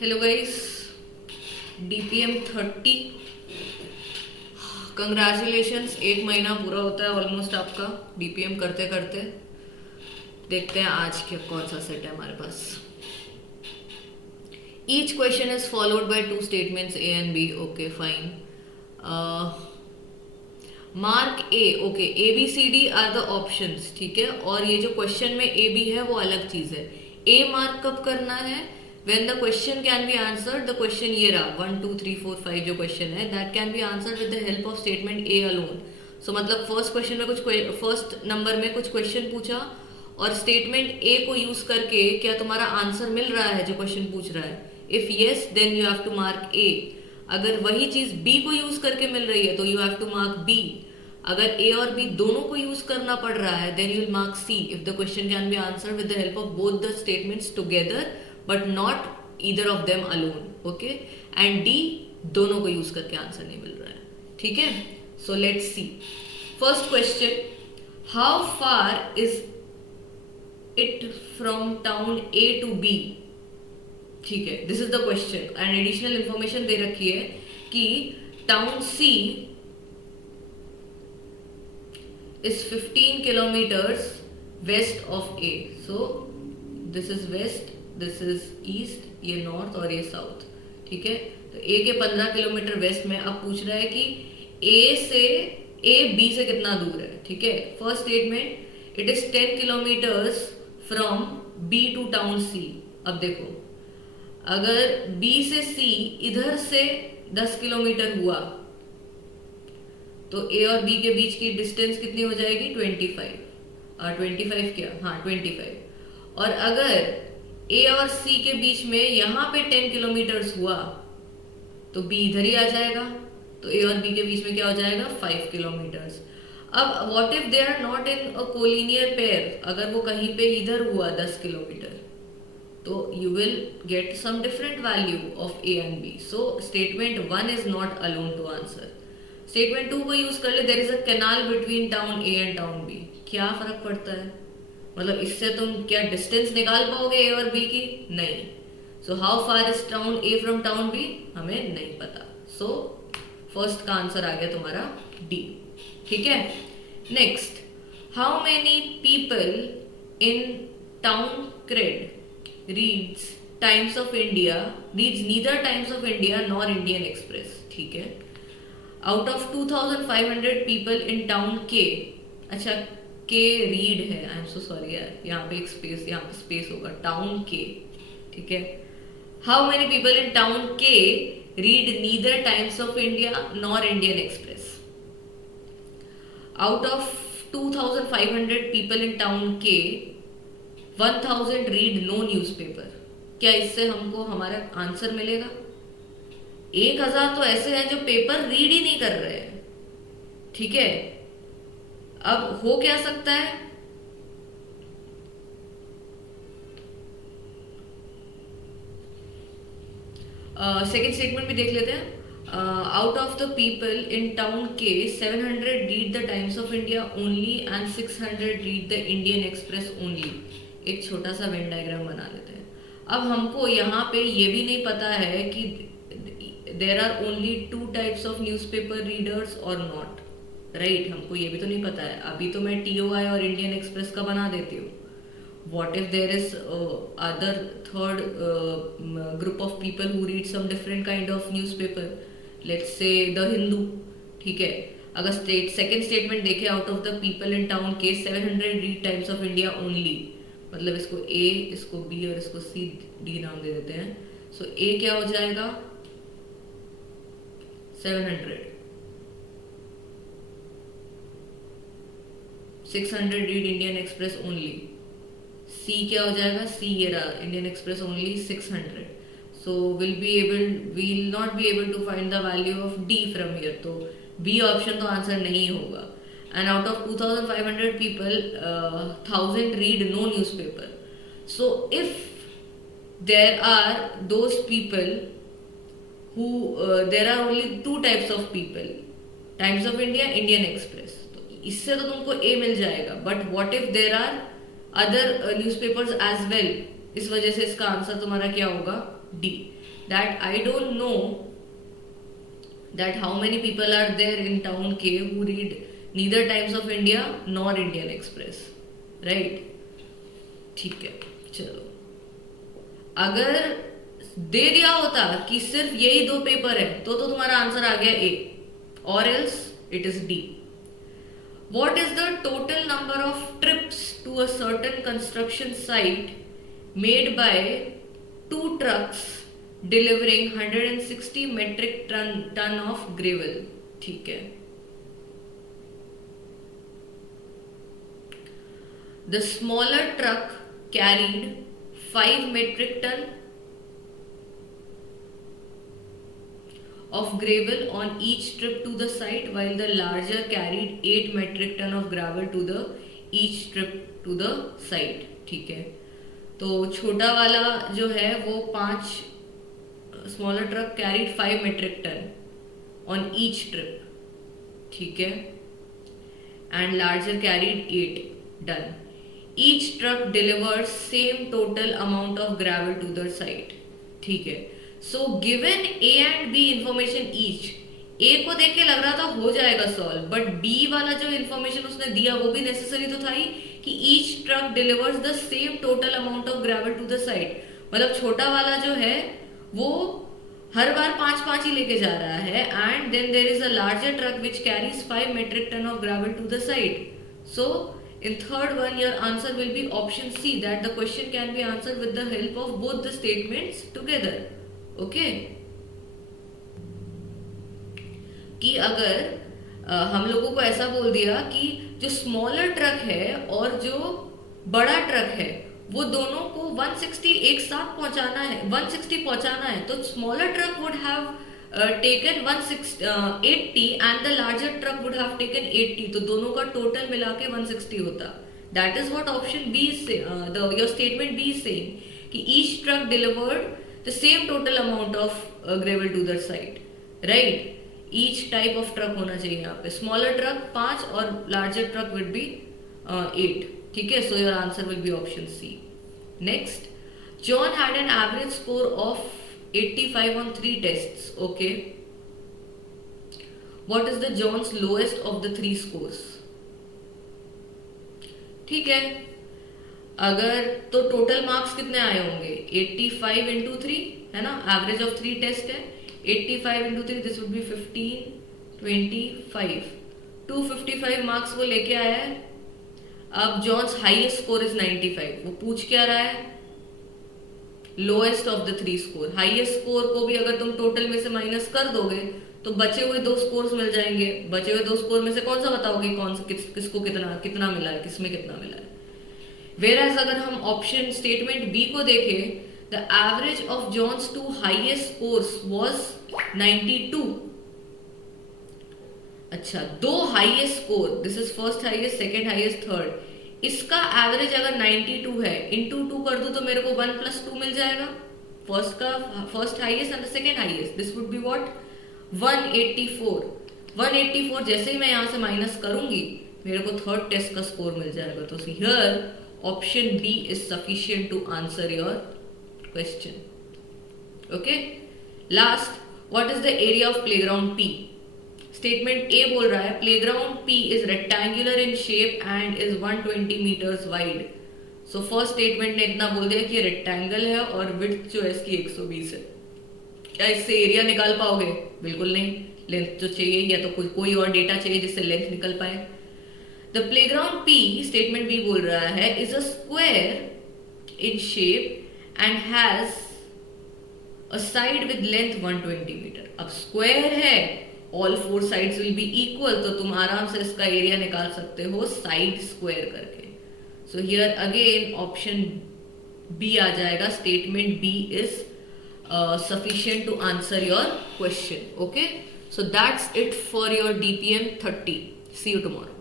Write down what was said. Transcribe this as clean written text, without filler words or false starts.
Hello guys, DPM 30। Congratulations, एक महीना पूरा होता है ऑलमोस्ट आपका DPM करते करते। देखते हैं आज क्या कौन सा सेट है हमारे पास। Each question is followed by two statements A and B। Okay fine. Mark A. Okay, ABCD are the options, ठीक है। और ये जो क्वेश्चन में AB है वो अलग चीज है। A मार्क कब करना है? when the question can be answered, the question ये रहा 1 2 3 4 5 जो क्वेश्चन है, that can be answered with the help of statement A alone। so मतलब फर्स्ट क्वेश्चन में फर्स्ट नंबर में कुछ क्वेश्चन पूछा और स्टेटमेंट A को यूज करके क्या तुम्हारा आंसर मिल रहा है जो क्वेश्चन पूछ रहा है? If yes then you have to mark A। अगर वही चीज B को यूज करके मिल रही है तो you have to mark B। अगर A और B दोनों को यूज करना पड़ रहा है then you will mark C if the question can be answer with the help of both the statements together but not either of them alone. Okay, and D दोनों को use करके answer नहीं मिल रहा है, ठीक है। So let's see first question, how far is it from town A to B? ठीक है, this is the question and additional information दे रखी है कि town C is 15 kilometers west of A। so this is west, this is east, ये north और ये south, ठीक है। तो A के 15 किलोमीटर वेस्ट में अब पूछ रहा है कि A B से कितना दूर है, ठीक है। First statement, it is 10 kilometers from B to town C। अब देखो, अगर B से C इधर से 10 किलोमीटर हुआ तो A और B के बीच की डिस्टेंस कितनी हो जाएगी? 25। और 25 क्या? हाँ 25। और अगर A और C के बीच में यहाँ पे 10 किलोमीटर्स हुआ तो B इधर ही आ जाएगा, तो A और B के बीच में क्या हो जाएगा? 5 किलोमीटर्स। अब what if they are not in a collinear pair? अगर वो कहीं पे इधर हुआ 10 किलोमीटर तो you will get some different value of A and B। So statement 1 is not alone to answer. Statement 2 को यूज कर ले, there is a canal between town A and town B। क्या फर्क पड़ता है? मतलब इससे तुम क्या डिस्टेंस निकाल पाओगे A और B की? नहीं। So how far is town A from town B? हमें नहीं पता। सो फर्स्ट का आंसर आ गया तुम्हारा D, ठीक है। Next, how many people in town क्रेड reads neither Times of India nor Indian Express, ठीक है। Out of 2500 people in town के, अच्छा के रीड है, आई एम सो सॉरी यार, यहाँ पे एक स्पेस, यहाँ पे स्पेस होगा, टाउन के, ठीक है। How many people in town K read neither Times of India nor Indian Express? Out of 2500 people in town K 1000 read no newspaper. क्या इससे हमको हमारा आंसर मिलेगा? 1000 तो ऐसे हैं जो पेपर रीड ही नहीं कर रहे हैं, ठीक है। अब हो क्या सकता है? सेकेंड स्टेटमेंट भी देख लेते हैं। Out of the people in town के 700 read the times of India only and 600 read the Indian Express only. एक छोटा सा वेन डायग्राम बना लेते हैं। अब हमको यहाँ पे ये भी नहीं पता है कि there are only 2 types of newspaper readers और नॉट, राइट। हमको ये भी तो नहीं पता है। अभी तो मैं TOI और इंडियन एक्सप्रेस का बना देती हूँ। what if there is other third group of people who read some different kind of newspaper, let's say the Hindu, ठीक है। अगर सेकेंड स्टेटमेंट देखे, out of the people in town के 700 read times of India only, मतलब इसको A, इसको B और इसको CD नाम दे देते हैं। सो A क्या हो जाएगा? 700। 600 read Indian Express only. C क्या हो जाएगा? C ये रहा, Indian Express only 600। So will not be able to find the value of D from here, तो B ऑप्शन तो आंसर नहीं होगा। And out of 2500 people 1000 read no newspaper. So if there are those people who there are only 2 types of people, Times of India, Indian Express, तो इससे तो तुमको A मिल जाएगा। But what if there are other newspapers as well, इस वजह से इसका आंसर तुम्हारा क्या होगा? D। that I don't know that how many people are there in town K who read neither Times of India nor Indian Express, right? ठीक है, चलो अगर दे दिया होता कि सिर्फ यही दो पेपर है तो तुम्हारा आंसर आ गया ए, और else it is D. What is the total number of trips to a certain construction site made by two trucks delivering 160 metric ton of gravel? ठीक है. The smaller truck carried 5 metric ton of gravel on each trip to the site, while the larger carried 8 metric ton of gravel to the each trip to the site. ठीक है. तो छोटा वाला जो है वो 5 smaller truck carried 5 metric ton on each trip. ठीक है. and larger carried 8 done. Each truck delivers same total amount of gravel to the site. ठीक है. So given A and B information each, A को देख के लग रहा था हो जाएगा सॉल्व, बट B वाला जो इन्फॉर्मेशन उसने दिया वो भी नेसेसरी तो था ही कि each truck delivers the same total amount of gravel to the site. मतलब छोटा वाला जो है वो हर बार 5 ही लेके जा रहा है, and then there is a larger truck which carries 5 metric ton of gravel to the site. So in third one your answer will be option C, that the question can be answered with the help of both the statements together. Okay कि अगर हम लोगों को ऐसा बोल दिया कि जो स्मॉलर ट्रक है और जो बड़ा ट्रक है वो दोनों को 160 एक साथ पहुंचाना है, 160 पहुंचाना है, तो smaller truck would have taken 180 and the larger truck would have taken 80, तो दोनों का टोटल मिला के 160 होता. That is what option B is your statement B is saying कि each truck delivered the same total amount of gravel to the site, right? Each type of truck होना चाहिए यहाँ पे. Smaller truck 5 और larger truck would be 8. ठीक है. So your answer will be option C. Next, John had an average score of 85 on 3 tests. Okay. What is the John's lowest of the 3 scores? ठीक है. अगर तो total marks कितने आए होंगे 85 into 3 है ना, एवरेज ऑफ 3 टेस्ट है 85 into 3, this would be 15 25 255 marks वो लेके आया है. अब जॉन्स हाईएस्ट स्कोर इज 95. वो पूछ क्या रहा है, lowest of the 3 score. Highest score को भी अगर तुम टोटल में से माइनस कर दोगे तो बचे हुए 2 स्कोर्स मिल जाएंगे. बचे हुए 2 स्कोर में से कौन सा बताओगे, कौन सा किसको कितना मिला है, किसमें कितना मिला है. Whereas अगर हम ऑप्शन स्टेटमेंट बी को देखें, the average of John's 2 highest scores was 92. अच्छा, 2 highest score, this is first highest, second highest, third. इसका एवरेज अगर 92 है, इंटू 2 कर दूं तो मेरे को 1 + 2 मिल जाएगा. First highest and the second highest, this would be what 184. 184 जैसे ही मैं यहाँ से माइनस करूंगी मेरे को थर्ड टेस्ट का स्कोर मिल जाएगा. तो here option B is sufficient to answer your question. Okay. Last, what is the area of playground P? Statement A बोल रहा है playground P is rectangular in shape and is 120 meters wide. So first statement ने इतना बोल दिया कि rectangle है और width जो है इसकी 120 है. क्या इससे एरिया निकाल पाओगे? बिल्कुल नहीं. लेंथ तो चाहिए, या तो कोई और डेटा चाहिए जिससे लेंथ निकल पाए. The playground P, statement B बोल रहा है, is a square in shape and has a side with length 120 meter. अब square है, all 4 sides will be equal, तो तुम आराम से इसका एरिया निकाल सकते हो side square करके. So here again option B आ जाएगा. Statement B is sufficient to answer your question. Okay, so that's it for your DPM 30. See you tomorrow.